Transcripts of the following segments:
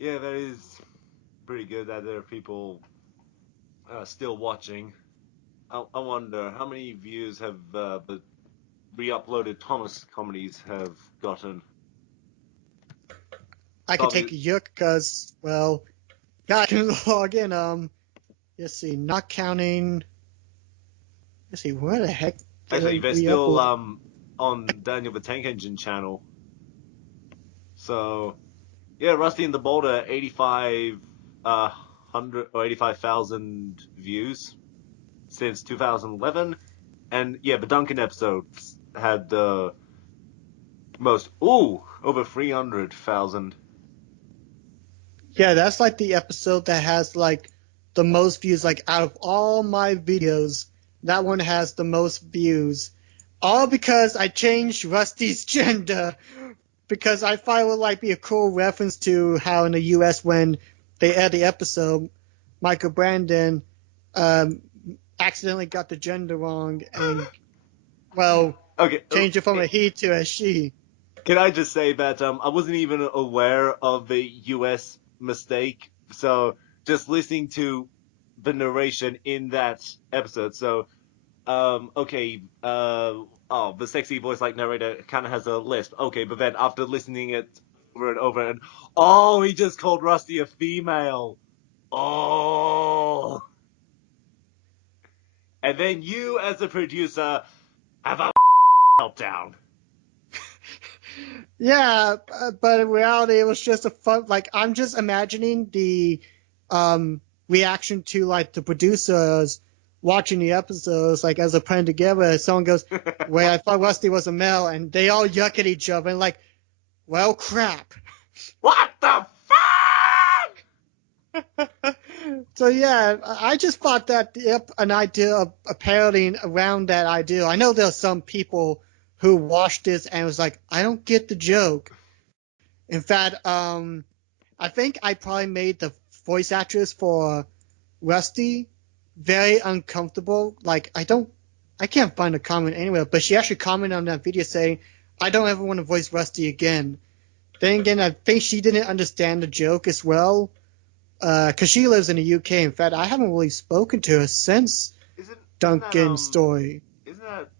Yeah, that is pretty good that there are people still watching. I wonder how many views have the re-uploaded Thomas comedies have gotten. I It's could take a obvious. look because, well, yeah, I can log in. Let's see, not counting. Let's see, where the heck Actually, did they're we still upload? on Daniel the Tank Engine channel. So yeah, Rusty and the Boulder, 85,000 views since 2011, and yeah, the Duncan episodes had the most. Ooh, over 300,000. Yeah, that's like the episode that has like the most views. Like out of all my videos, that one has the most views. All because I changed Rusty's gender. Because I thought it would like be a cool reference to how in the U.S. when they aired the episode, Michael Brandon um, accidentally got the gender wrong and well Okay, changed it from a he to a she. can I just say that I wasn't even aware of the U.S. mistake, so just listening to the narration in that episode. So okay, oh, the sexy voice like narrator kind of has a lisp. Okay, but then after listening it over and over, and oh, he just called Rusty a female. Oh, and then you as a producer have a meltdown. Yeah, but in reality, it was just a fun. Like I'm just imagining the reaction to like the producers watching the episodes, like as they're putting together. Someone goes, "Wait, I thought Rusty was a male," and they all yuck at each other and like, "Well, crap." What the fuck? So yeah, I just thought that an idea of a parodying around that idea. I know there are some people who watched this and was like, I don't get the joke. In fact, I think I probably made the voice actress for Rusty very uncomfortable. Like I can't find a comment anywhere, but she actually commented on that video saying, I don't ever want to voice Rusty again. Then again, I think she didn't understand the joke as well because she lives in the UK. In fact, I haven't really spoken to her since Isn't that Duncan's story. isn't that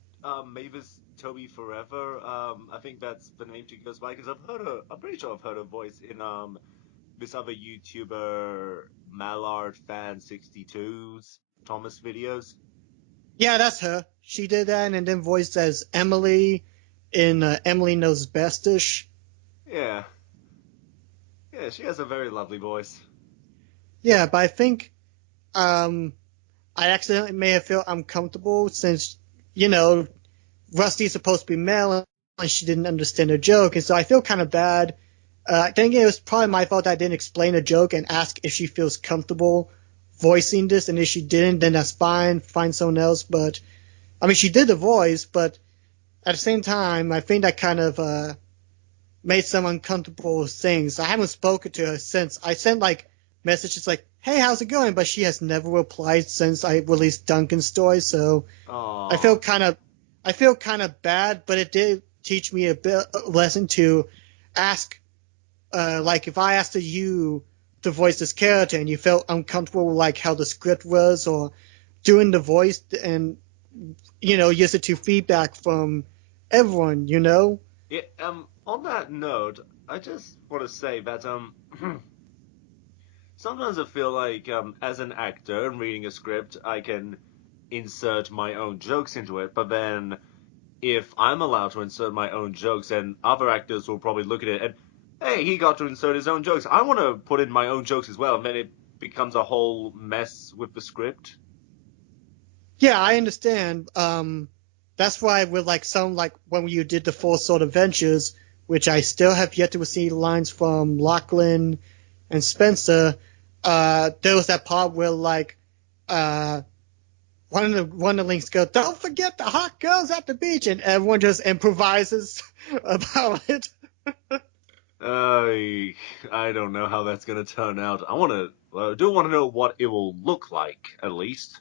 Mavis Toby Forever? I think that's the name she goes by because I've heard her. I'm pretty sure I've heard her voice in this other YouTuber Mallard Fan 62's Thomas videos. Yeah, that's her. She did that and then voiced as Emily in Emily Knows Bestish. Yeah, yeah, she has a very lovely voice. Yeah, but I think um, I accidentally may have felt uncomfortable since, you know, Rusty's supposed to be male and she didn't understand the joke. And so I feel kind of bad. I think it was probably my fault that I didn't explain the joke and ask if she feels comfortable voicing this. And if she didn't, then that's fine. Find someone else. But I mean, she did the voice, but at the same time, I think that kind of made some uncomfortable things. I haven't spoken to her since. I sent like messages like, "Hey, how's it going?" But she has never replied since I released Duncan's story. So I feel Oh, kind of, I feel kind of bad. But it did teach me a lesson to ask, like if I asked you to voice this character and you felt uncomfortable with like how the script was or doing the voice and use it to feedback from everyone. yeah. On that note, I just want to say that sometimes I feel like as an actor and reading a script, I can insert my own jokes into it, but then if I'm allowed to insert my own jokes, then other actors will probably look at it and, hey, he got to insert his own jokes. I want to put in my own jokes as well, and then it becomes a whole mess with the script. Yeah, I understand. That's why with like some like when you did the Four Sword Adventures, which I still have yet to see lines from Lachlan and Spencer. There was that part where like uh, one of the links go, "Don't forget the hot girls at the beach," and everyone just improvises about it. I don't know how that's gonna turn out. I do want to know what it will look like at least.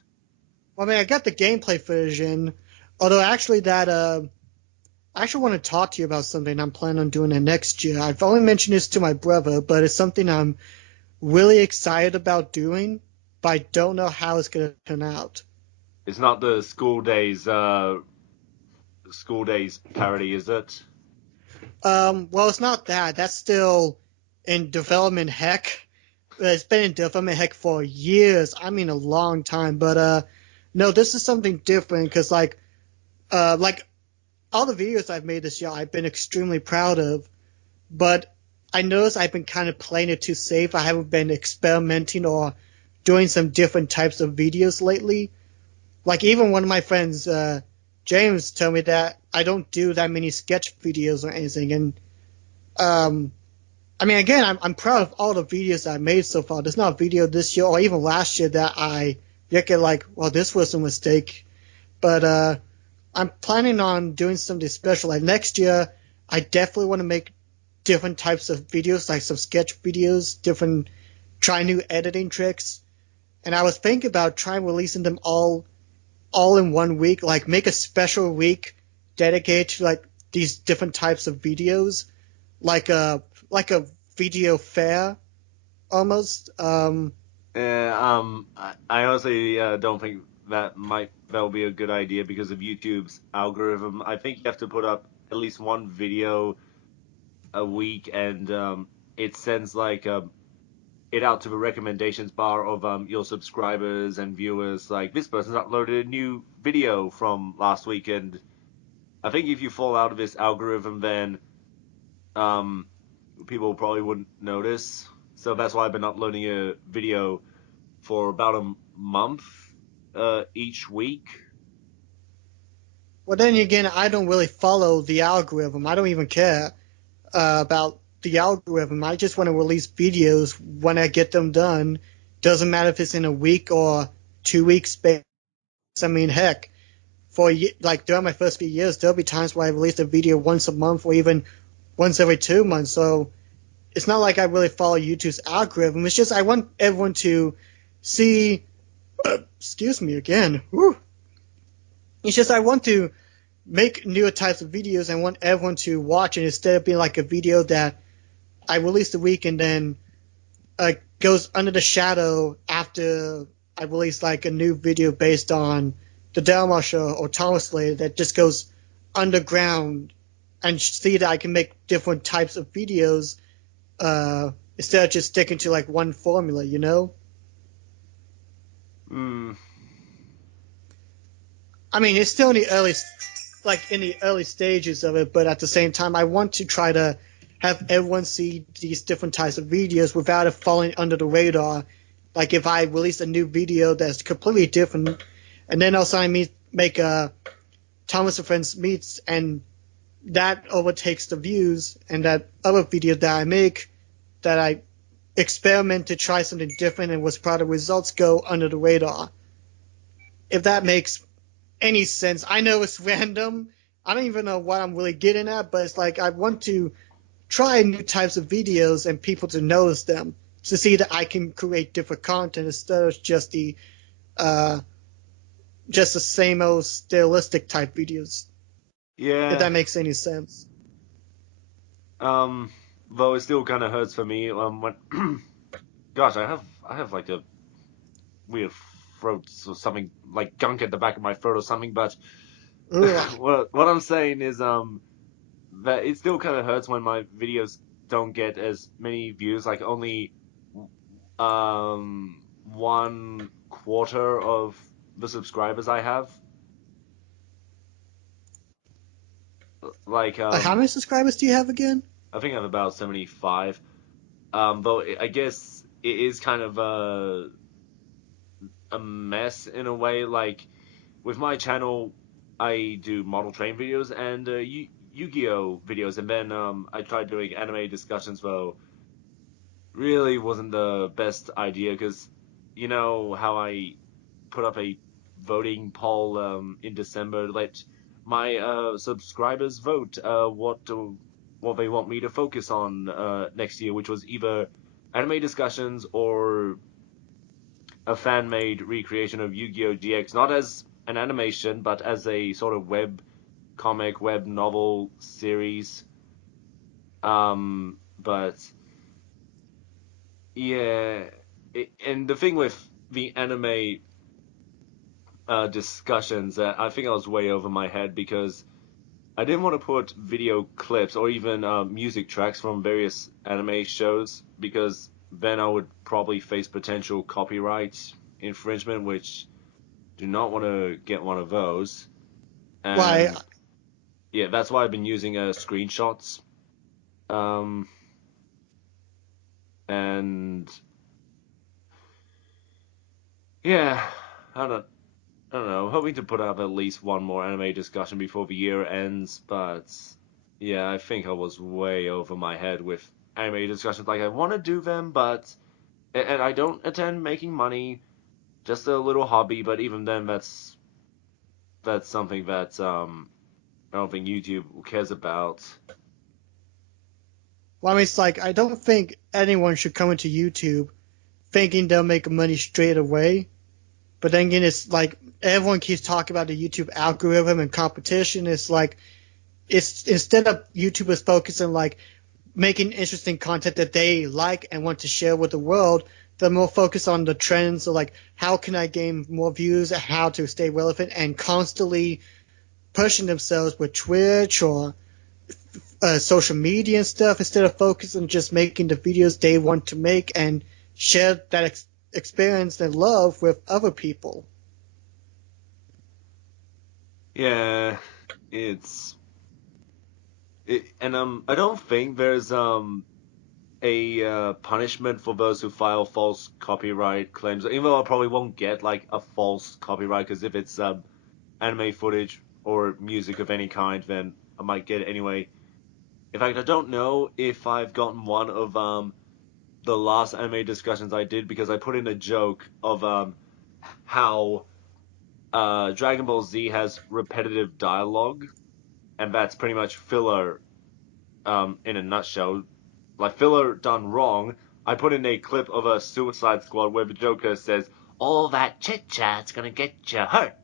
Well, I mean, I got the gameplay version, although actually that I actually want to talk to you about something I'm planning on doing it next year. I've only mentioned this to my brother, but it's something I'm really excited about doing, but I don't know how it's going to turn out. It's not the school days parody, is it? Well, it's not that. That's still in development heck. It's been in development heck for years. I mean, a long time. But no, this is something different because like all the videos I've made this year, I've been extremely proud of. But I noticed I've been kind of playing it too safe. I haven't been experimenting or doing some different types of videos lately. Like even one of my friends, James, told me that I don't do that many sketch videos or anything, and um, I mean, again, I'm proud of all the videos I made so far. There's not a video this year or even last year that I look at like, well, this was a mistake. But I'm planning on doing something special. Like next year, I definitely want to make different types of videos, like some sketch videos, try new editing tricks. And I was thinking about trying releasing them all in one week, like make a special week dedicated to like these different types of videos, like a video fair almost. I honestly don't think that'll be a good idea because of YouTube's algorithm. I think you have to put up at least one video a week, and it sends it out to the recommendations bar of your subscribers and viewers. Like this person's uploaded a new video from last week, and I think if you fall out of this algorithm, then um, people probably wouldn't notice. So that's why I've been uploading a video for about a month each week. Well, then again, I don't really follow the algorithm. I don't even care about the algorithm. I just want to release videos when I get them done. Doesn't matter if it's in a week or 2 weeks space. I mean, heck, like during my first few years, there'll be times where I release a video once a month or even once every 2 months. So it's not like I really follow YouTube's algorithm. It's just I want everyone to see. Excuse me again. Whew. It's just I want to make newer types of videos. I want everyone to watch it instead of being like a video that I release a week and then goes under the shadow after I release like a new video based on the Delmar Show or Thomas Slade that just goes underground and see that I can make different types of videos instead of just sticking to like one formula, you know? Hmm. I mean, it's still in the early stages of it, but at the same time, I want to try to have everyone see these different types of videos without it falling under the radar. Like if I release a new video that's completely different, and then also make a Thomas and Friends meets, and that overtakes the views, and that other video that I make that I experiment to try something different and was proud of results go under the radar. If that makes any sense. I know it's random. I don't even know what I'm really getting at, but it's like I want to try new types of videos and people to notice them to see that I can create different content instead of uh, just the same old stylistic type videos. If Yeah. that makes any sense. Um. Though it still kind of hurts for me. When gosh, I have like a weird throat or something like gunk at the back of my throat or something. But Ugh. what I'm saying is that it still kind of hurts when my videos don't get as many views. Like only 1/4 of the subscribers I have. Like How many subscribers do you have again? I think I have about 75. Though I guess it is kind of a mess in a way. Like with my channel, I do model train videos and Yu-Gi-Oh videos, and then I tried doing anime discussions. Though really wasn't the best idea because you know how I put up a voting poll in December. Let my subscribers vote what they want me to focus on next year, which was either anime discussions or a fan made recreation of Yu Gi Oh! GX, not as an animation, but as a sort of web comic web novel series. But yeah, and the thing with the anime discussions, I think I was way over my head because I didn't want to put video clips or even music tracks from various anime shows because then I would probably face potential copyright infringement, which do not want to get one of those. Why? And yeah, that's why I've been using screenshots. Um, and yeah, I don't, I don't know. Hoping to put up at least one more anime discussion before the year ends, but yeah, I think I was way over my head with anime discussions. Like I want to do them, but and I don't intend making money. Just a little hobby, but even then, that's something that I don't think YouTube cares about. Well, I mean, it's like I don't think anyone should come into YouTube thinking they'll make money straight away. But then again, it's like everyone keeps talking about the YouTube algorithm and competition. It's like it's instead of YouTubers focusing like making interesting content that they like and want to share with the world, they're more focused on the trends of like how can I gain more views, how to stay relevant, and constantly pushing themselves with Twitch or social media and stuff instead of focusing on just making the videos they want to make and share that experience and love with other people. Yeah, it's and I don't think there's a punishment for those who file false copyright claims. Even though I probably won't get like a false copyright because if it's anime footage or music of any kind, then I might get it anyway. In fact, I don't know if I've gotten one of the last anime discussions I did because I put in a joke of how Dragon Ball Z has repetitive dialogue, and that's pretty much filler in a nutshell. Like filler done wrong. I put in a clip of a Suicide Squad where the Joker says, "All that chit chat's gonna get you hurt."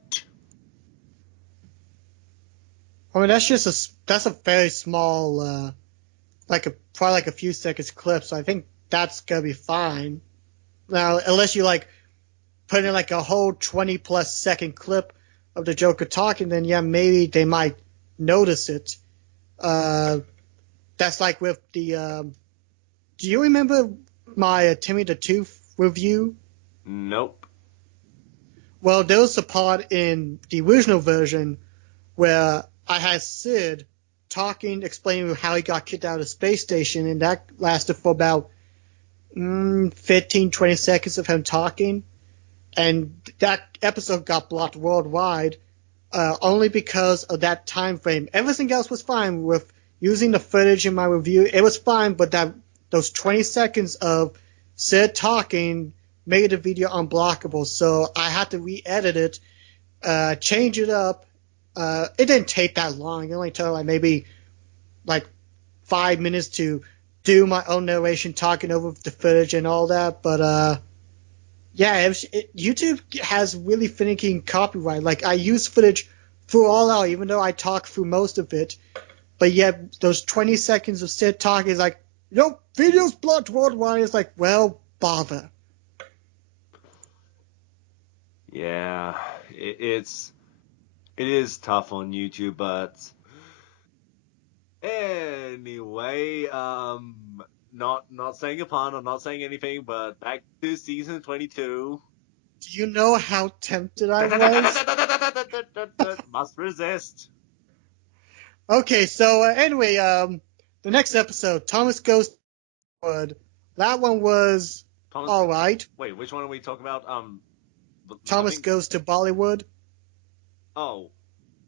I mean, that's a very small, like a probably like a few seconds clip, so I think that's gonna be fine. Now, unless you like put in like a whole 20+ second clip of the Joker talking, then yeah, maybe they might notice it. Uh, that's like with the. Do you remember my Timmy the Tooth review? Nope. Well, there was a part in the original version where I had Sid talking, explaining how he got kicked out of the space station, and that lasted for about 15, 20 seconds of him talking. And that episode got blocked worldwide only because of that time frame. Everything else was fine with using the footage in my review. It was fine, but those 20 seconds of Sid talking made the video unblockable. So I had to re-edit it, change it up. It didn't take that long. It only took like maybe like 5 minutes to do my own narration, talking over the footage and all that. But yeah, YouTube has really finicky copyright. Like I use footage through all out, even though I talk through most of it. But yet those 20 seconds of Sid talking is like, video's blocked worldwide. It's like, well, bother. Yeah, it's it is tough on YouTube, but anyway, not saying a pun, I'm not saying anything, but back to season 22. Do you know how tempted I was? Must resist. Okay, so anyway, the next episode, Thomas Goes to Wood. That one was Thomas, all right. wait, which one are we talking about? I Thomas think. Goes to Bollywood. Oh,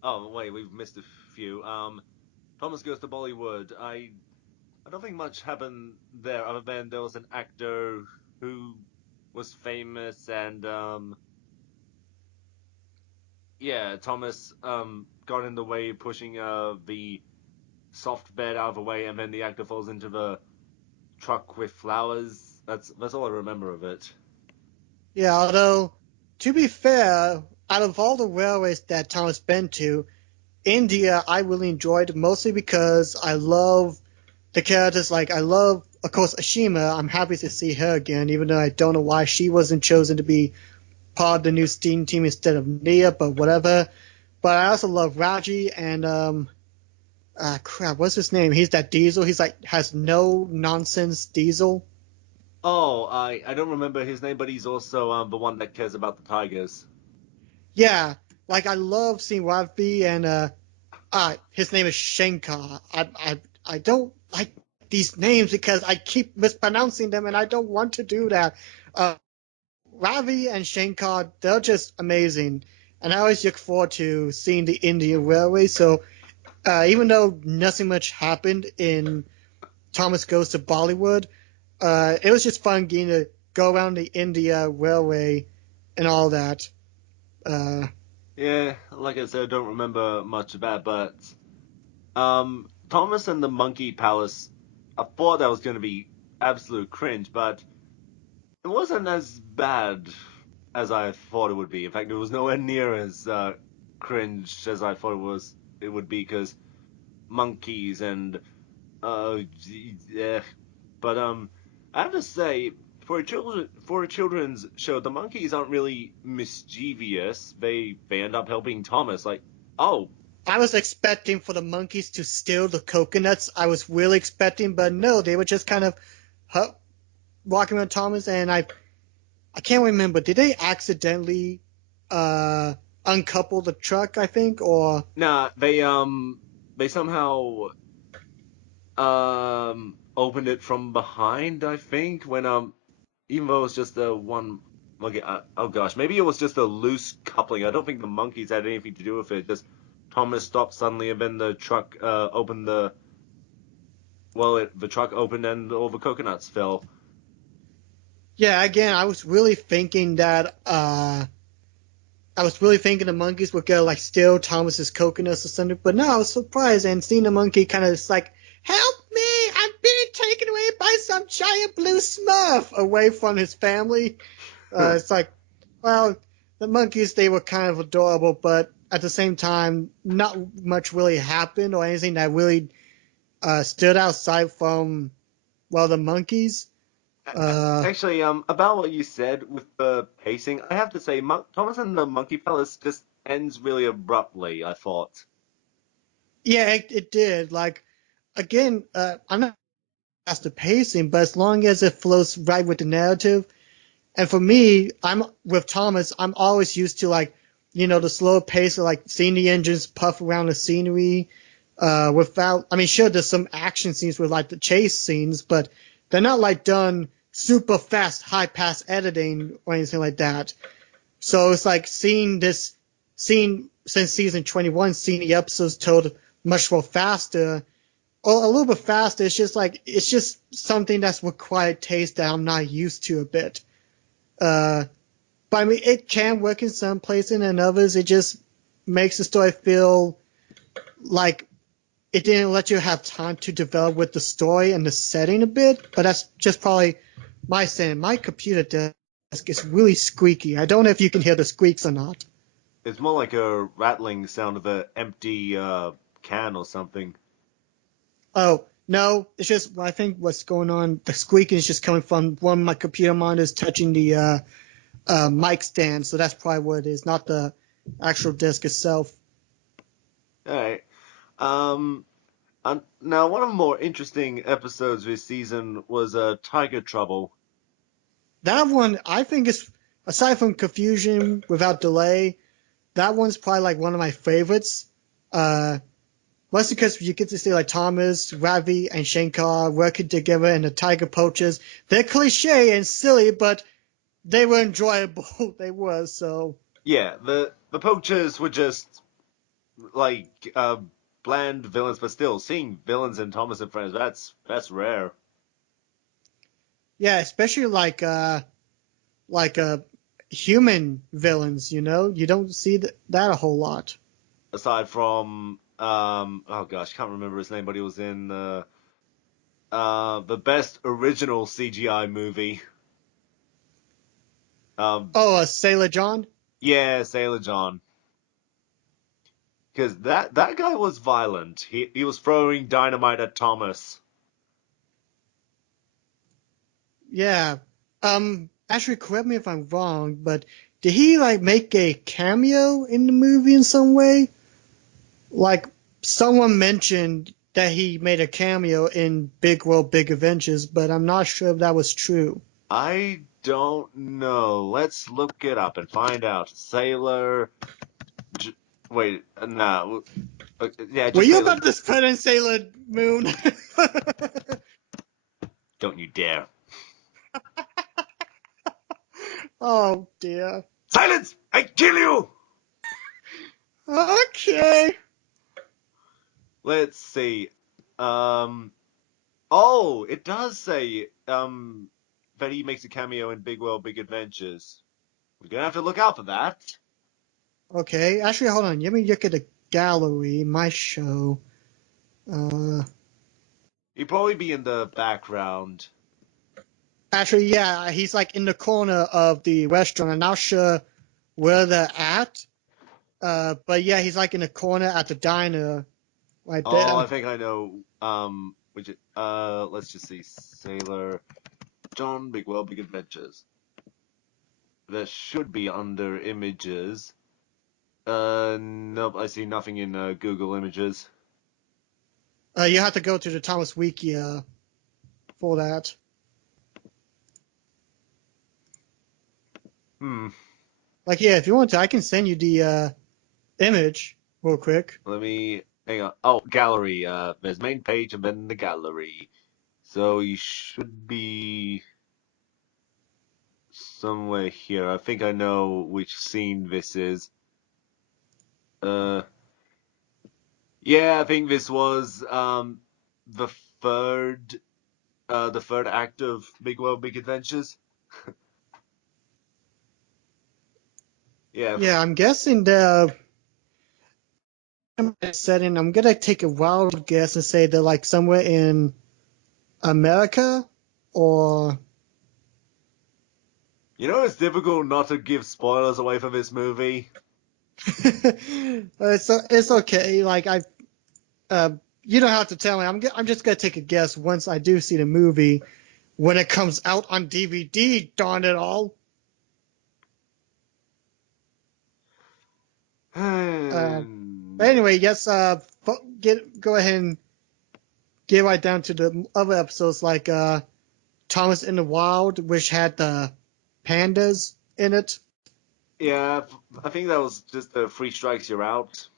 oh, wait, we've missed a few. Thomas Goes to Bollywood. I don't think much happened there other than there was an actor who was famous and yeah, Thomas got in the way pushing the soft bed out of the way and then the actor falls into the truck with flowers. That's all I remember of it. Yeah, although to be fair, out of all the railways that Thomas been to, India, I really enjoyed mostly because I love the characters. Like I love, of course, Ashima. I'm happy to see her again, even though I don't know why she wasn't chosen to be part of the new Steam team instead of Nia, but whatever. But I also love Raji and crap, what's his name? He's that Diesel. He's like has no nonsense Diesel. Oh, I don't remember his name, but he's also the one that cares about the tigers. Yeah, like I love seeing Ravi and his name is Shankar. I don't like these names because I keep mispronouncing them and I don't want to do that. Uh, Ravi and Shankar, they're just amazing. And I always look forward to seeing the Indian Railway. So even though nothing much happened in Thomas Goes to Bollywood, it was just fun getting to go around the India Railway and all that. Uh, Yeah, like I said, I don't remember much about, it, but Thomas and the Monkey Palace. I thought that was going to be absolute cringe, but it wasn't as bad as I thought it would be. In fact, it was nowhere near as cringe as I thought it was. It would be because monkeys and yeah. But I have to say, for a children's show, the monkeys aren't really mischievous. They end up helping Thomas. Like, oh, I was expecting for the monkeys to steal the coconuts. I was really expecting, but no, they were just kind of hu- walking around Thomas, and I can't remember. Did they accidentally uh, uncouple the truck? I think, or nah, they somehow opened it from behind. I think when even though it was just a one. Okay, oh gosh, maybe it was just a loose coupling. I don't think the monkeys had anything to do with it. Just Thomas stopped suddenly, and then the truck opened the the truck opened and all the coconuts fell. yeah. Again, I was really thinking the monkeys would go like steal Thomas's coconuts or something, but no, I was surprised and seeing the monkey kind of just like, "Help me! I'm being taken away by some giant blue Smurf away from his family." It's like, well, the monkeys they were kind of adorable, but at the same time, not much really happened or anything that really stood outside from the monkeys. Uh, Actually, about what you said with the pacing, I have to say, Thomas and the Monkey Palace just ends really abruptly. I thought. yeah, it did. Like again, I'm not as the pacing, but as long as it flows right with the narrative. And for me, I'm with Thomas. I'm always used to like, the slow pace of like seeing the engines puff around the scenery. Without, I mean, sure, there's some action scenes with like the chase scenes, but they're not like done super fast, high pass editing or anything like that. So it's like seeing since season 21, seeing the episodes told much more faster or a little bit faster. It's just something that's required taste that I'm not used to a bit. Uh, but I mean, it can work in some places, and others it just makes the story feel like it didn't let you have time to develop with the story and the setting a bit. But that's just probably my saying. My computer desk is really squeaky. I don't know if you can hear the squeaks or not. It's more like a rattling sound of an empty can or something. Oh no, it's just I think what's going on. The squeaking is just coming from one of my computer monitors touching the mic stand, so that's probably what it is, not the actual disc itself. All right. Um, Now one of the more interesting episodes this season was Tiger Trouble. That one, I think, is aside from Confusion Without Delay, that one's probably like one of my favorites. Uh, Mostly because you get to see like Thomas, Ravi, and Shankar working together in the Tiger Poachers. They're cliche and silly, but they were enjoyable. They were so. Yeah, the poachers were just like bland villains, but still seeing villains in Thomas and Friends, that's rare. Yeah, especially like human villains. You don't see that a whole lot. Aside from oh gosh, can't remember his name, but he was in the best original CGI movie. Um, Oh, Sailor John. yeah, Sailor John. because that guy was violent. He was throwing dynamite at Thomas. Yeah. Actually, correct me if I'm wrong, but did he like make a cameo in the movie in some way? Like someone mentioned that he made a cameo in Big World Big Adventures, but I'm not sure if that was true. I don't know. Let's look it up and find out. J- Wait, no. Yeah, Were just you Sailor. about to put in Sailor Moon? Don't you dare. Oh dear. Silence! I kill you! Okay. Let's see. Um. Oh, it does say that he makes a cameo in Big World Big Adventures. We're gonna have to look out for that. Okay. Actually, hold on. Let me look at the gallery, my show. Uh, He'd probably be in the background. Actually, yeah, he's like in the corner of the restaurant. I'm not sure where they're at. But yeah, he's like in the corner at the diner right Oh, there. I think I know. Let's just see. Sailor John Big World Big Adventures. That should be under images. Nope, I see nothing in Google Images. You have to go to the Thomas Wiki for that. Hmm. Like, yeah, if you want to, I can send you the image real quick. Let me hang on. Oh, gallery. There's main page and then the gallery. So you should be somewhere here. I think I know which scene this is. Uh, yeah, I think this was the third the third act of Big World Big Adventures. Yeah. Yeah, I'm guessing the setting. I'm gonna take a wild guess and say they're like somewhere in America, or You know, it's difficult not to give spoilers away for this movie. it's okay. Like uh, you don't have to tell me. I'm just gonna take a guess once I do see the movie when it comes out on DVD. Darn it all. Uh, but anyway, yes. Go ahead and get right down to the other episodes like Thomas in the Wild, which had the pandas in it. Yeah, I think that was just the three strikes you're out.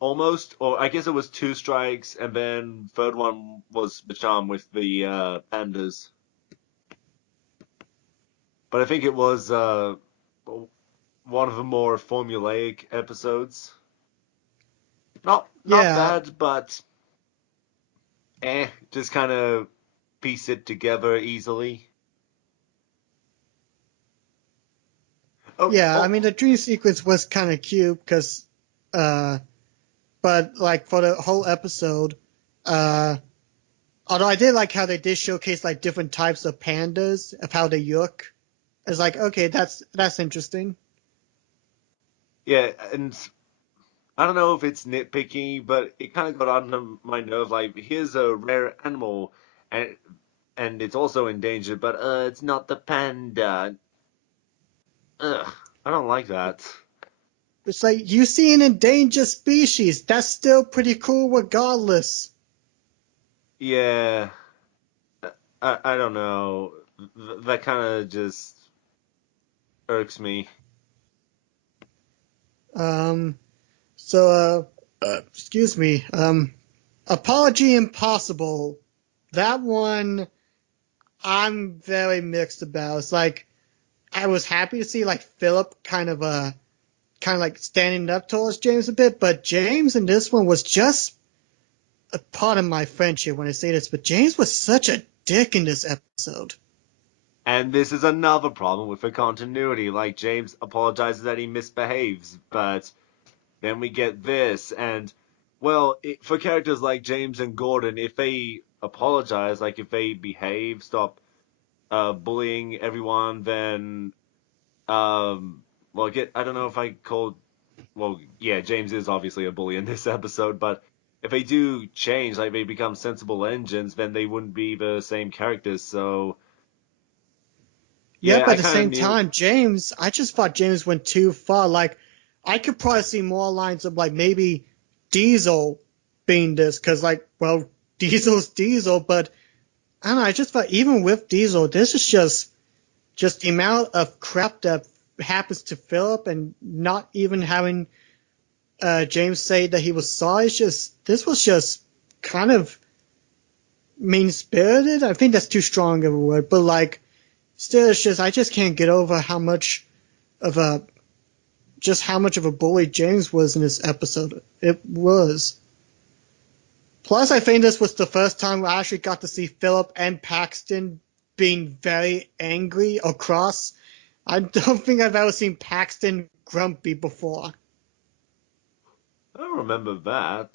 Almost, or I guess it was two strikes, and then third one was the charm with the pandas. But I think it was one of the more formulaic episodes. Not Yeah, bad, but just kind of piece it together easily. Oh, yeah. I oh, mean, the dream sequence was kind of cute because, uh, but like for the whole episode, uh, although I did like how they did showcase like different types of pandas of how they look. It's like okay, that's interesting. yeah, and I don't know if it's nitpicky, but it kind of got under my nerve. Like, here's a rare animal, and it's also endangered, but it's not the panda. Ugh, I don't like that. It's like you see an endangered species. That's still pretty cool regardless. Yeah, I don't know. That kind of just irks me. Um, so, excuse me. Apology Impossible. That one, I'm very mixed about. It's like I was happy to see like Philip kind of like standing up towards James a bit, but James in this one was just a part of my friendship when I say this, but James was such a dick in this episode. And this is another problem with the continuity. Like, James apologizes that he misbehaves, but then we get this, and well, for characters like James and Gordon, if they apologize, like if they behave, stop bullying everyone, then well, I don't know if I call well, yeah, James is obviously a bully in this episode, but if they do change, like they become sensible engines, then they wouldn't be the same characters. So Yeah, yeah, but I at the kind of same knew. time, James, I just thought James went too far. Like, I could probably see more lines of like maybe Diesel being this, because like, well, Diesel's Diesel, but I don't know. I just thought even with Diesel, this is just the amount of crap that happens to Philip, and not even having James say that he was sorry. It's just this was just kind of mean spirited. I think that's too strong of a word, but like still, it's just I just can't get over of a how much of a bully James was in this episode. It was. Plus, I think this was the first time I actually got to see Philip and Paxton being very angry or cross. I don't think I've ever seen Paxton grumpy before. I don't remember that.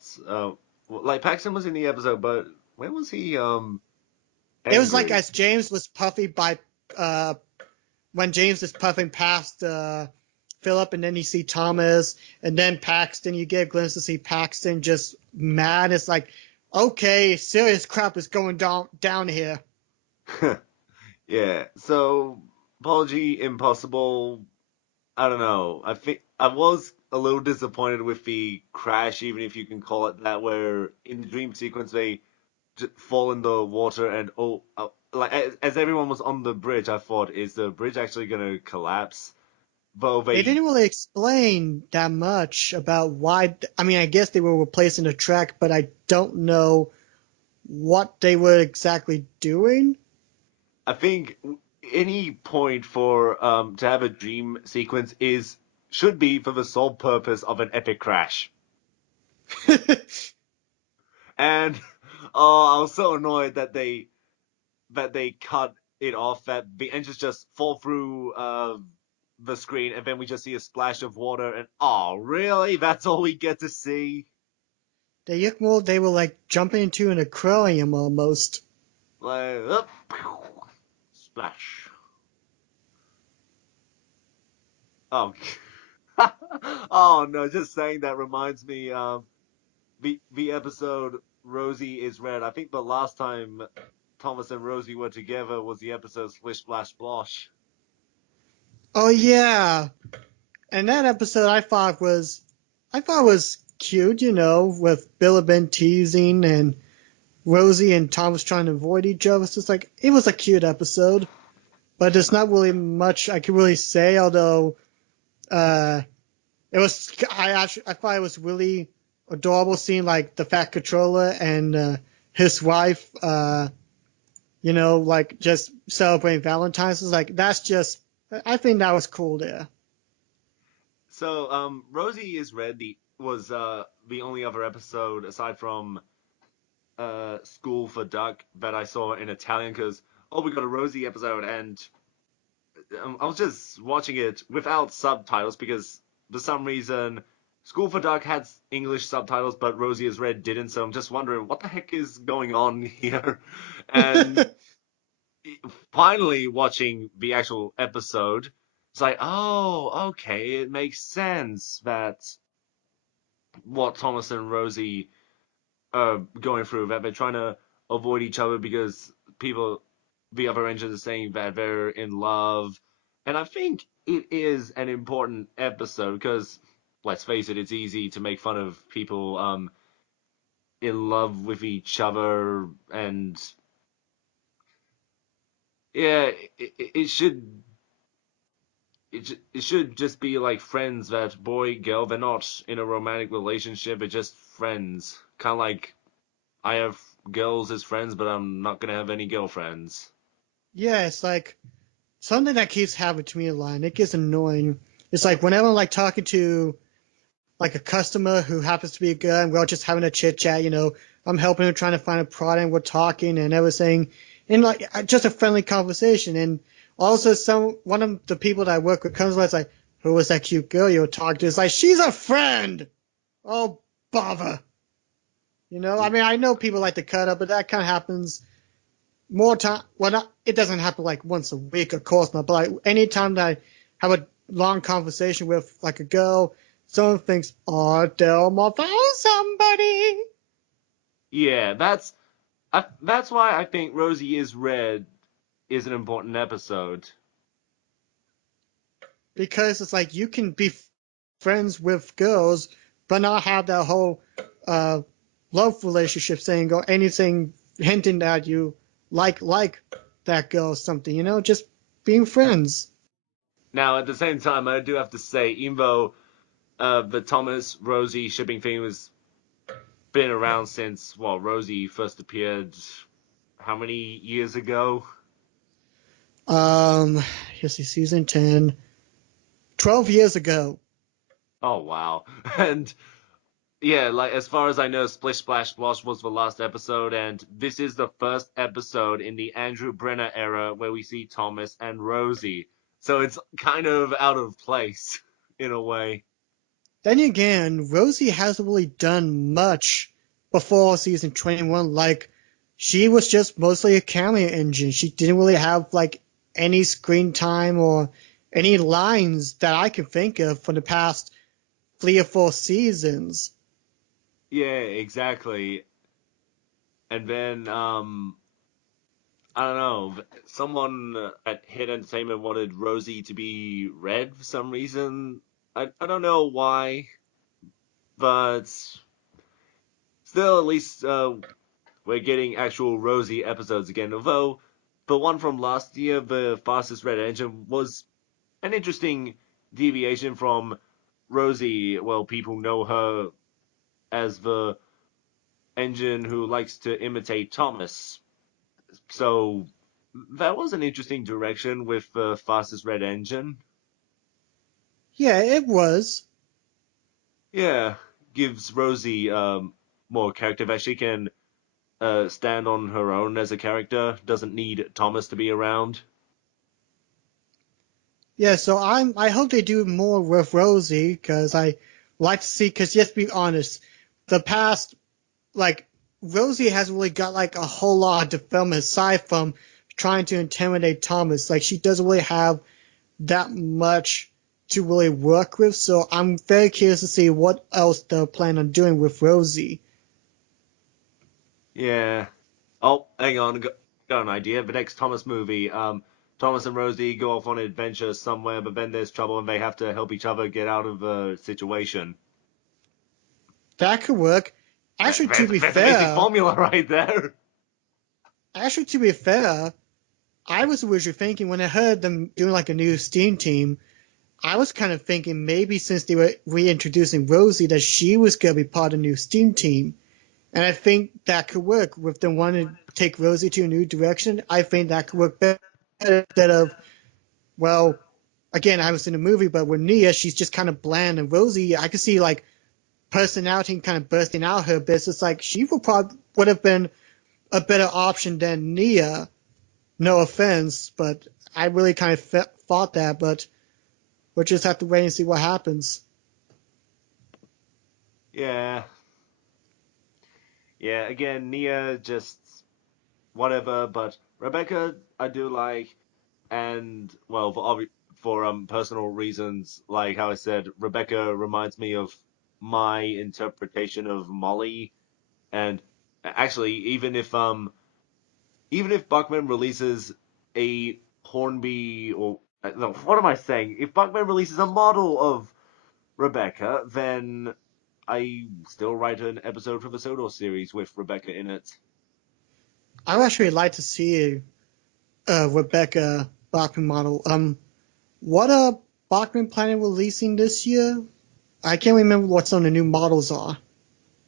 Like Paxton was in the episode, but when was he It was like angry? as James was puffy by uh, when James is puffing past Philip, and then you see Thomas, and then Paxton. You get a glimpse to see Paxton just mad. It's like, okay, serious crap is going down here. Yeah. So Apology Impossible. I don't know. I think I was a little disappointed with the crash, even if you can call it that, where in the dream sequence they fall in the water and like as everyone was on the bridge, I thought, is the bridge actually gonna collapse? But They they, didn't really explain that much about why. I mean, I guess they were replacing the track, but I don't know what they were exactly doing. I think any point for to have a dream sequence is should be for the sole purpose of an epic crash. And oh, I was so annoyed that they cut it off, that the engines just fall through the screen, and then we just see a splash of water, and oh, really? That's all we get to see? They were like jumping into an aquarium almost. Like, splash. Oh, oh no! Just saying that reminds me. The episode Rosie is Red. I think the last time Thomas and Rosie were together was the episode Splish Splash Splosh. Oh yeah, and that episode I thought was cute, with Billabin teasing and Rosie and Thomas trying to avoid each other. So it's like it was a cute episode, but there's not really much I could really say. Although uh, I thought it was really adorable seeing like the fat controller and his wife, like just celebrating Valentine's. It's like that's just I think that was cool there. So, Rosie is Red was the only other episode aside from School for Duck that I saw in Italian, because oh, we got a Rosie episode, and I was just watching it without subtitles because for some reason School for Duck had English subtitles, but Rosie is Red didn't. So I'm just wondering what the heck is going on here. And finally watching the actual episode, it's like, oh, okay, it makes sense that what Thomas and Rosie are going through, that they're trying to avoid each other because people, the other engines are saying that they're in love. And I think it is an important episode because, let's face it, it's easy to make fun of people in love with each other. And yeah, it should it should just be like friends, that boy girl, they're not in a romantic relationship, it's just friends, kind of like I have girls as friends, but I'm not gonna have any girlfriends. Yeah, it's like something that keeps happening to me a lot, and it gets annoying. It's like whenever I'm like talking to like a customer who happens to be a girl, and we're all just having a chit chat, I'm helping her trying to find a product, and we're talking and everything, and like just a friendly conversation. And also, one of the people that I work with comes by, it's like, who was that cute girl you were talking to? It's like, she's a friend. Oh, bother. I mean, I know people like to cut up, but that kind of happens more time. Well, it doesn't happen like once a week, of course not. But like anytime that I have a long conversation with like a girl, Someone thinks, oh, Delma found somebody. Yeah, that's why I think Rosie is Red is an important episode. Because it's like you can be friends with girls, but not have that whole uh, love relationship thing or anything hinting that you like that girl or something. Just being friends. Now, at the same time, I do have to say, even though the Thomas Rosie shipping thing has been around since well, Rosie first appeared how many years ago? Here's the season 10, 12 years ago. Oh wow! And yeah, like as far as I know, Splish Splash Splosh was the last episode, and this is the first episode in the Andrew Brenner era where we see Thomas and Rosie. So it's kind of out of place in a way. Then again, Rosie hasn't really done much before season 21. Like, she was just mostly a cameo engine. She didn't really have, like, any screen time or any lines that I can think of from the past 3 or 4 seasons. Yeah, exactly. And then I don't know, someone at Hit Entertainment wanted Rosie to be red for some reason. I don't know why, but still, at least we're getting actual Rosie episodes again. Although the one from last year, the fastest red engine, was an interesting deviation from Rosie. Well, people know her as the engine who likes to imitate Thomas. So that was an interesting direction with the fastest red engine. Yeah, it was. Yeah, gives Rosie more character that she can stand on her own as a character. Doesn't need Thomas to be around. Yeah, so I hope they do more with Rosie because I like to see. Because let's be honest, the past like Rosie hasn't really got like a whole lot of development aside from trying to intimidate Thomas. Like she doesn't really have that much to really work with. So I'm very curious to see what else they'll plan on doing with Rosie. Yeah. Oh, hang on, got an idea. The next Thomas movie. Thomas and Rosie go off on an adventure somewhere, but then there's trouble and they have to help each other get out of the situation. That could work. Actually, to be There's a basic fair, formula right there. actually to be fair, I was originally thinking when I heard them doing like a new Steam team, I was kind of thinking maybe since they were reintroducing Rosie that she was gonna be part of the new Steam team. And I think that could work with them wanting to take Rosie to a new direction. I think that could work better instead of, well, again, I was in the movie, but with Nia, she's just kind of bland. And Rosie, I could see like personality kind of bursting out her bit. It's like she would have been a better option than Nia. No offense, but I really kind of thought that. But we'll just have to wait and see what happens. Yeah. Yeah, again, Nia just whatever, but Rebecca I do like, and well, for personal reasons, like how I said, Rebecca reminds me of my interpretation of Molly, and actually, even if Buckman releases a Hornby or no, what am I saying? If Buckman releases a model of Rebecca, then I still write an episode for the Sodor series with Rebecca in it. I would actually like to see a Rebecca Bachman model. What Bachman planning releasing this year? I can't remember what some of the new models are.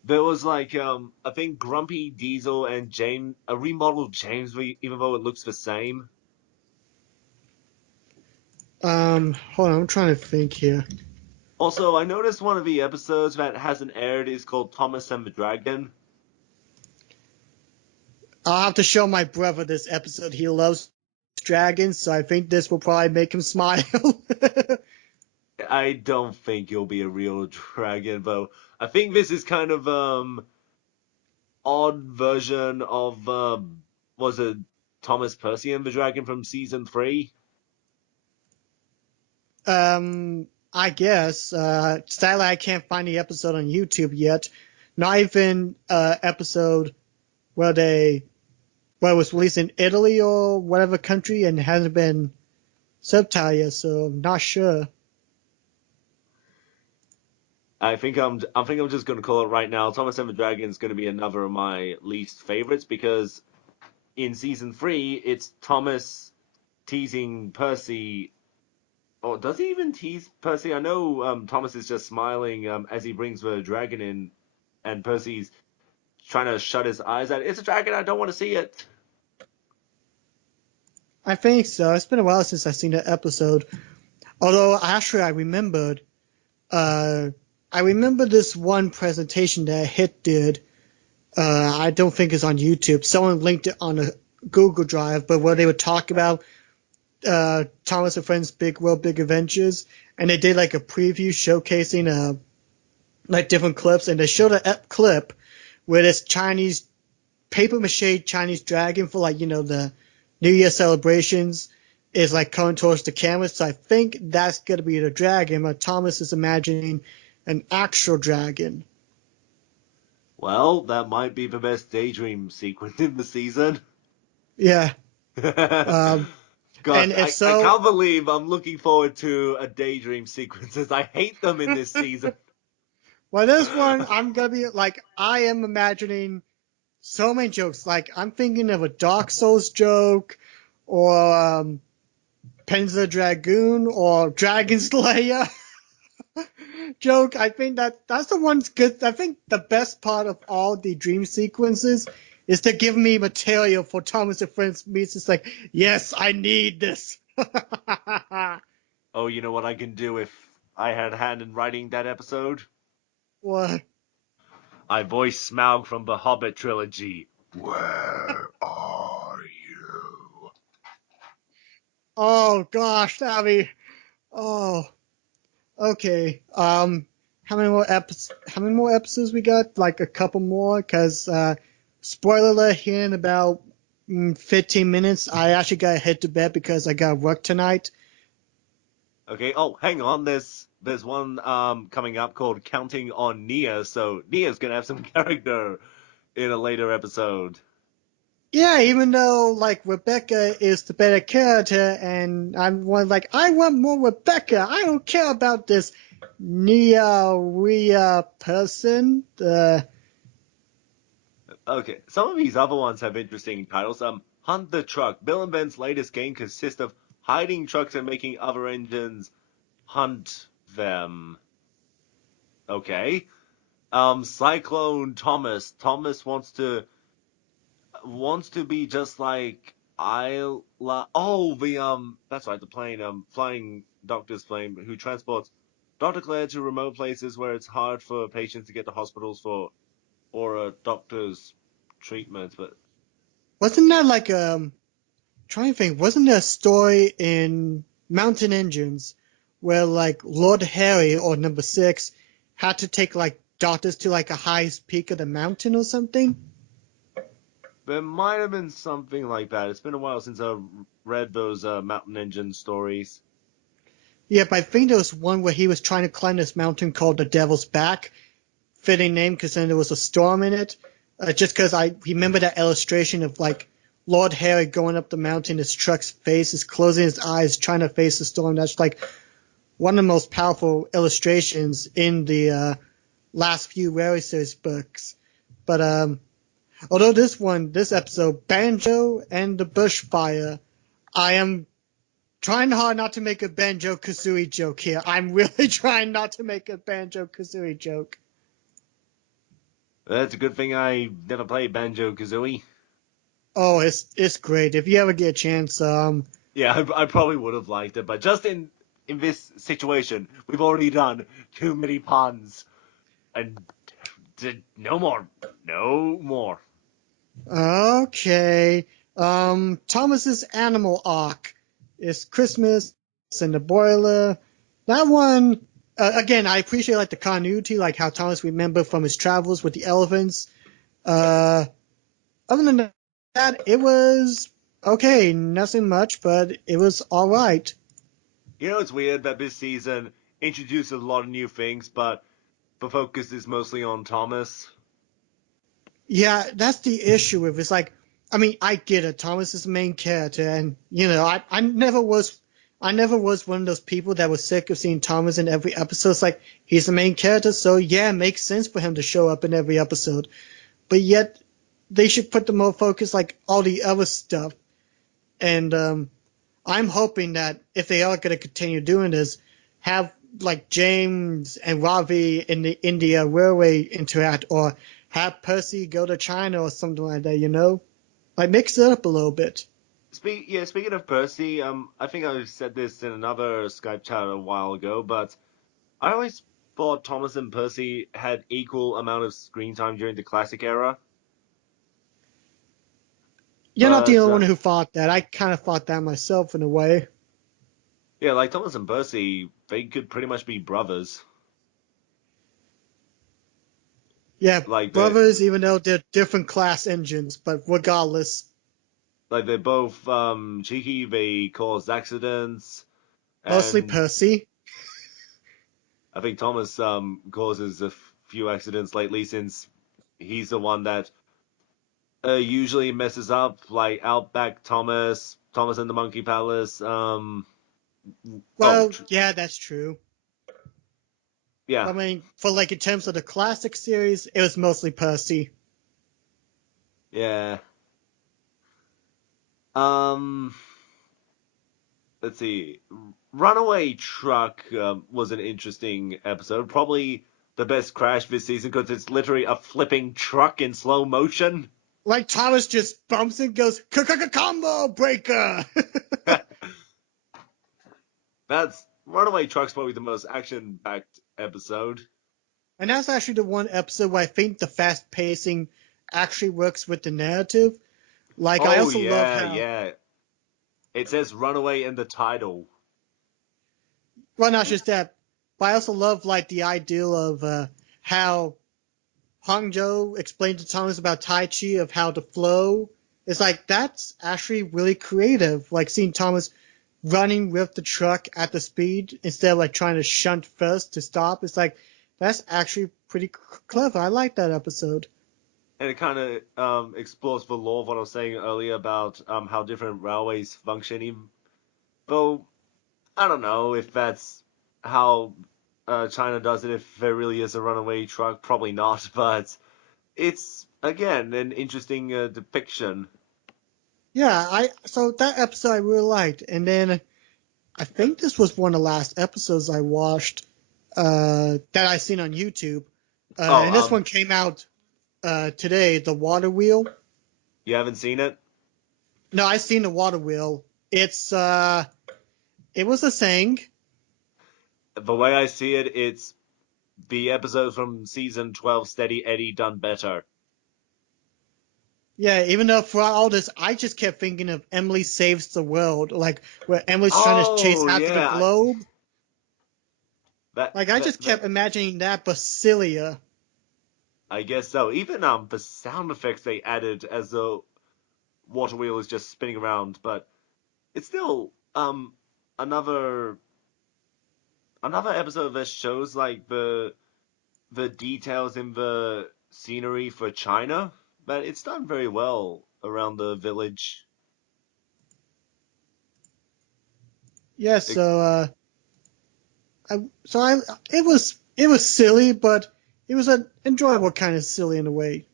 There was like I think Grumpy Diesel and James a remodeled James, even though it looks the same. Hold on, I'm trying to think here. Also, I noticed one of the episodes that hasn't aired is called Thomas and the Dragon. I'll have to show my brother this episode. He loves dragons, so I think this will probably make him smile. I don't think you'll be a real dragon though. I think this is kind of odd version of was it Thomas Percy and the Dragon from season 3? I guess. Sadly, I can't find the episode on YouTube yet. Not even episode where they where it was released in Italy or whatever country and hasn't been subtitled yet, so I'm not sure. I think I'm just gonna call it right now. Thomas and the Dragon is gonna be another of my least favorites because in season three it's Thomas teasing Percy. Or does he even tease Percy? I know Thomas is just smiling as he brings the dragon in, and Percy's trying to shut his eyes at it. It's a dragon. I don't want to see it. I think so. It's been a while since I've seen that episode. Although actually uh, I remember this one presentation that Hit did. I don't think it's on YouTube. Someone linked it on a Google Drive, but where they would talk about Thomas and Friends' Big World, Big Adventures, and they did like a preview showcasing like different clips, and they showed a clip where this Chinese paper mache Chinese dragon for like the New Year celebrations is like coming towards the camera. So I think that's gonna be the dragon, but Thomas is imagining an actual dragon. Well, that might be the best daydream sequence in the season. Yeah. Um, Gosh, and if I so, can't believe I'm looking forward to a daydream sequences. I hate them in this season. well, this one I'm gonna be like I am imagining so many jokes. Like I'm thinking of a Dark Souls joke, or Panzer Dragoon, or Dragon Slayer joke. I think that's the one's good. I think the best part of all the dream sequences is to give me material for Thomas and Friends meets. It's like, yes, I need this. Oh, you know what I can do if I had a hand in writing that episode? What? I voice Smaug from the Hobbit trilogy. Where are you? Oh gosh, that'd be. Oh, okay. How many more episodes we got? Like a couple more, cause spoiler alert here in about 15 minutes. I actually gotta head to bed because I got work tonight. Okay. Oh, hang on. There's one coming up called Counting on Nia. So Nia's gonna have some character in a later episode. Yeah, even though like Rebecca is the better character, and I want more Rebecca. I don't care about this Nia Rhea person. Okay. Some of these other ones have interesting titles. Hunt the Truck. Bill and Ben's latest game consists of hiding trucks and making other engines hunt them. Okay. Cyclone Thomas. Thomas wants to be just like Isla. Oh, that's right, the plane. Flying doctor's plane who transports Dr. Claire to remote places where it's hard for patients to get to hospitals for or a doctor's treatments. But Wasn't that like trying to think? Wasn't there a story in Mountain Engines where like Lord Harry or Number Six had to take like doctors to like a highest peak of the mountain or something? there might have been something like that. It's been a while since I read those Mountain Engine stories. Yeah, but I think there was one where he was trying to climb this mountain called the Devil's Back. Fitting name because then there was a storm in it. Just because I remember that illustration of like Lord Harry going up the mountain, his truck's face is closing his eyes, trying to face the storm. That's like one of the most powerful illustrations in the last few Rary series books. But although this episode, Banjo and the Bushfire, I am trying hard not to make a Banjo Kazooie joke here. I'm really trying not to make a Banjo Kazooie joke. That's a good thing I never played Banjo Kazooie. Oh, it's great. If you ever get a chance, Yeah, I probably would have liked it, but just in this situation, we've already done too many puns, and no more, no more. okay. Thomas's Animal Arc is Christmas and the boiler. That one, again, I appreciate like the continuity, like how Thomas remembered from his travels with the elephants. Uh, Other than that, it was okay. Nothing much, but it was all right. You know, it's weird that this season introduces a lot of new things, but the focus is mostly on Thomas. Yeah, that's the issue with it. It's like, I mean, I get it. Thomas is the main character, and I never was one of those people that was sick of seeing Thomas in every episode. It's like he's the main character, so yeah, it makes sense for him to show up in every episode. But yet, they should put the more focus like all the other stuff. And I'm hoping that if they are going to continue doing this, have like James and Ravi in the India Railway interact, or have Percy go to China or something like that. Like mix it up a little bit. Speaking of Percy, I think I said this in another Skype chat a while ago, but I always thought Thomas and Percy had equal amount of screen time during the classic era. You're not the But only one who thought that. I kind of thought that myself in a way. yeah, like Thomas and Percy, they could pretty much be brothers. Yeah, Like brothers, even though they're different class engines, but regardless, they're both cheeky. They cause accidents, mostly and Percy. I think Thomas causes a few accidents lately since he's the one that usually messes up, like Outback Thomas, Thomas and the Monkey Palace. Oh, Well, yeah, that's true. yeah, But I mean, for like in terms of the classic series, it was mostly Percy. yeah. Um, let's see. Runaway Truck was an interesting episode. Probably the best crash this season because it's literally a flipping truck in slow motion. Like Thomas just bumps and goes combo breaker. That's Runaway Truck's probably the most action-packed episode. And that's actually the one episode where I think the fast pacing actually works with the narrative. Like I Oh also love yeah, how, yeah. It says Runaway in the title. well, not just that, but I also love like the ideal of how Hangzhou explained to Thomas about Tai Chi, of how to flow. It's like that's actually really creative. Like seeing Thomas running with the truck at the speed instead of like trying to shunt first to stop. It's like that's actually pretty clever. I like that episode. And it kind of explores the law of what I was saying earlier about how different railways function. Even though I don't know if that's how China does it. If there really is a runaway truck, probably not. But it's again an interesting depiction. Yeah, I so that episode I really liked, and then I think this was one of the last episodes I watched that I seen on YouTube, Oh, and this one came out today. The Water Wheel. you haven't seen it? No, I seen the Water Wheel. It was a saying. The way I see it, it's the episode from season 12, Steady Eddie, done better. Yeah, even though throughout all this, I just kept thinking of Emily Saves the World, like where Emily's trying to chase Oh after the yeah, globe. that Like I that just that kept imagining that, but sillier. I guess so. Even the sound effects they added as the water wheel is just spinning around, but it's still another another episode that shows like the details in the scenery for China, but it's done very well around the village. Yeah, It, so I it was silly, but it was an enjoyable kind of silly in a way.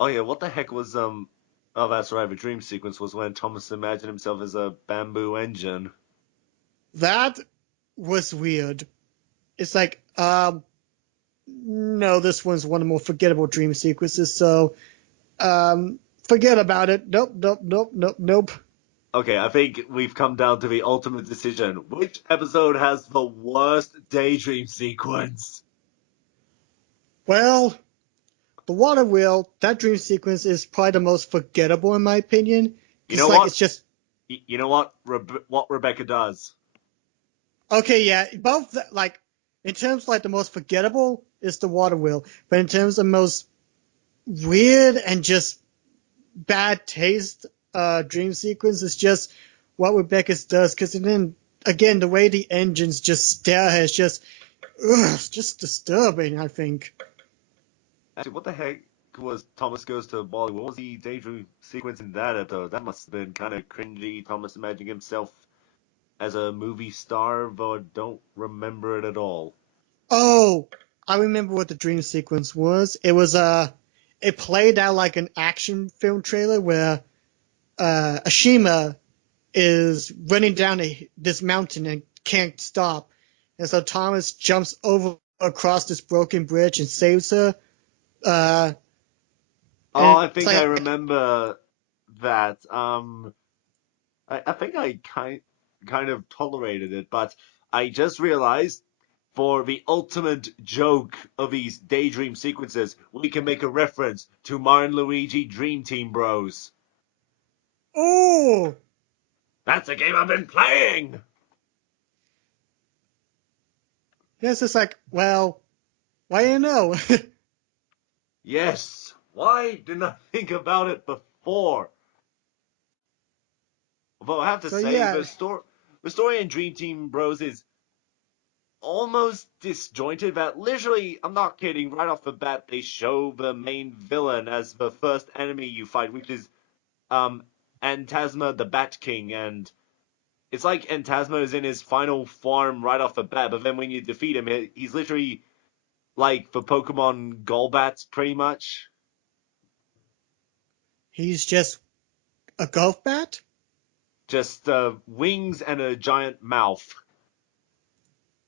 oh yeah, what the heck was Oh, that's right. The dream sequence was when Thomas imagined himself as a bamboo engine. That was weird. It's like, no, this one's one of the more forgettable dream sequences, so forget about it. Nope, nope, nope, nope, nope. Okay, I think we've come down to the ultimate decision. Which episode has the worst daydream sequence? Well, the water wheel, that dream sequence is probably the most forgettable in my opinion. You Because know like what? it's just You know what? What Rebecca does. okay, yeah. Both like in terms of, like the most forgettable is the water wheel, but in terms of most weird and just bad taste dream sequence, it's just what Rebecca does. Because then again, the way the engines just stare is just, it's just disturbing, I think. Actually, what the heck was Thomas Goes to Bollywood? What was the daydream sequence in that episode? That must have been kind of cringy. Thomas imagining himself as a movie star, but I don't remember it at all. Oh, I remember what the dream sequence was. It was it played out like an action film trailer where Ashima is running down this mountain and can't stop, and so Thomas jumps over across this broken bridge and saves her. Uh, Oh, and I it's think I like, remember that. I think I kind of tolerated it, but I just realized for the ultimate joke of these daydream sequences, we can make a reference to Marr and Luigi Dream Team Bros. oh, That's a game I've been playing! yes, it's like, well, why do you know? Yes! Why didn't I think about it before? Although I have to So say, yeah, the story in Dream Team Bros is almost disjointed that literally, I'm not kidding, right off the bat, they show the main villain as the first enemy you fight, which is um Antasma the Bat King, and it's like Antasma is in his final form right off the bat, but then when you defeat him, he's literally like the Pokemon Golbat, pretty much. he's just a golf bat. Just wings and a giant mouth.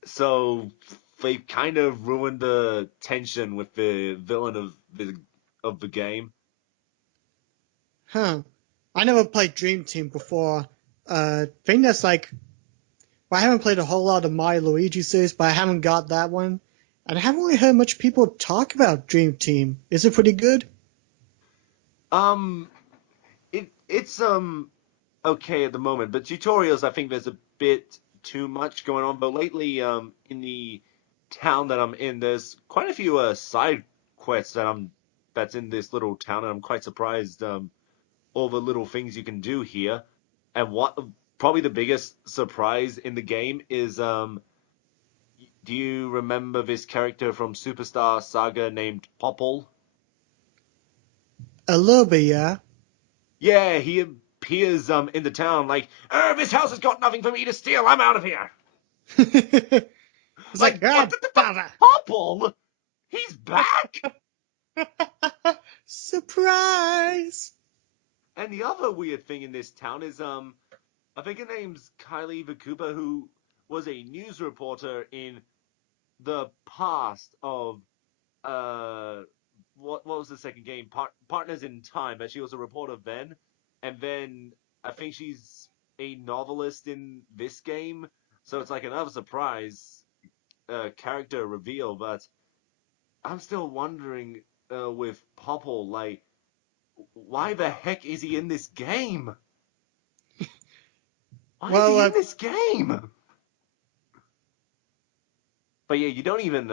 So they kind of ruined the tension with the villain of the game. Huh. I never played Dream Team before. Thing that's like, well, I haven't played a whole lot of Mario Luigi series, but I haven't got that one. And I haven't really heard much people talk about Dream Team. Is it pretty good? Um, it's okay at the moment, but tutorials I think there's a bit too much going on. But lately, in the town that I'm in, there's quite a few side quests that's in this little town, and I'm quite surprised all the little things you can do here. And what probably the biggest surprise in the game is do you remember this character from Superstar Saga named Popple? A little bit, yeah. Yeah, he appears in the town like, this house has got nothing for me to steal. I'm out of here. It's Like, like, what? ah, bother. Popple? He's back. Surprise! And the other weird thing in this town is I think her name's Kylie Vakuba, who was a news reporter in the past of uh what was the second game? Partners in Time. But she was a reporter then, and then I think she's a novelist in this game. So it's like another surprise character reveal. But I'm still wondering with Popple, like, why the heck is he in this game? Why is Well, he in this game? But yeah, you don't even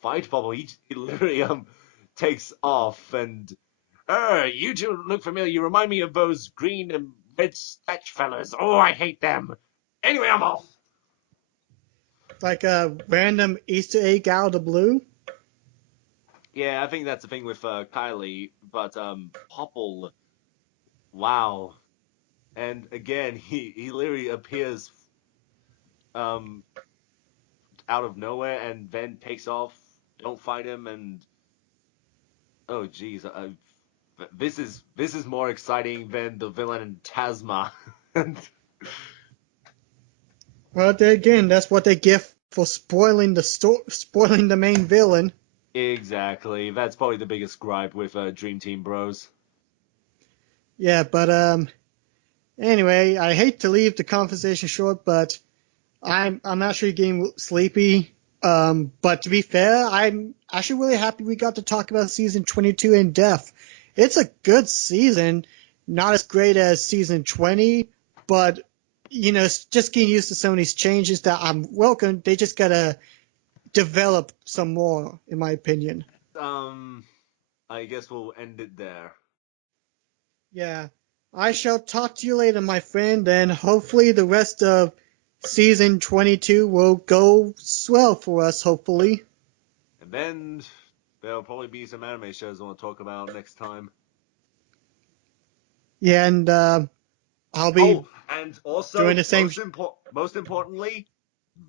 fight Popple. He literally takes off and you two look familiar. You remind me of those green and red statue fellas. Oh, I hate them. Anyway, I'm off. like a random Easter egg out of the blue. Yeah, I think that's the thing with Kylie, but Popple, wow. And again, he literally appears um out of nowhere and then takes off. Don't fight him, and oh geez, this is more exciting than the villain in Tasma. Well, there again, that's what they get for spoiling the main villain. Exactly. That's probably the biggest gripe with Dream Team Bros. Yeah, but anyway, I hate to leave the conversation short, but I'm actually getting sleepy. But to be fair, I'm actually really happy we got to talk about season 22 in depth. It's a good season, not as great as season 20, but it's just getting used to some of these changes that I'm welcome. They just gotta develop some more, in my opinion. Um, I guess we'll end it there. Yeah, I shall talk to you later, my friend, and hopefully the rest of season 22 will go swell for us, hopefully. And then there'll probably be some anime shows I want to talk about next time. Yeah, and I'll be Oh, and doing also the same. most importantly,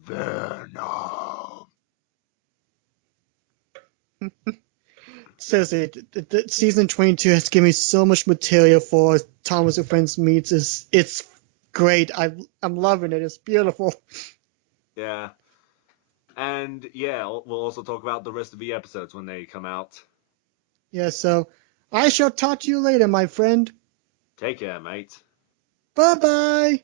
Venom. Seriously, season 22 has given me so much material for Thomas and Friends Meets. It's great. I'm loving it. It's beautiful. Yeah. And yeah, we'll also talk about the rest of the episodes when they come out. Yeah, so I shall talk to you later, my friend. Take care, mate. Bye bye.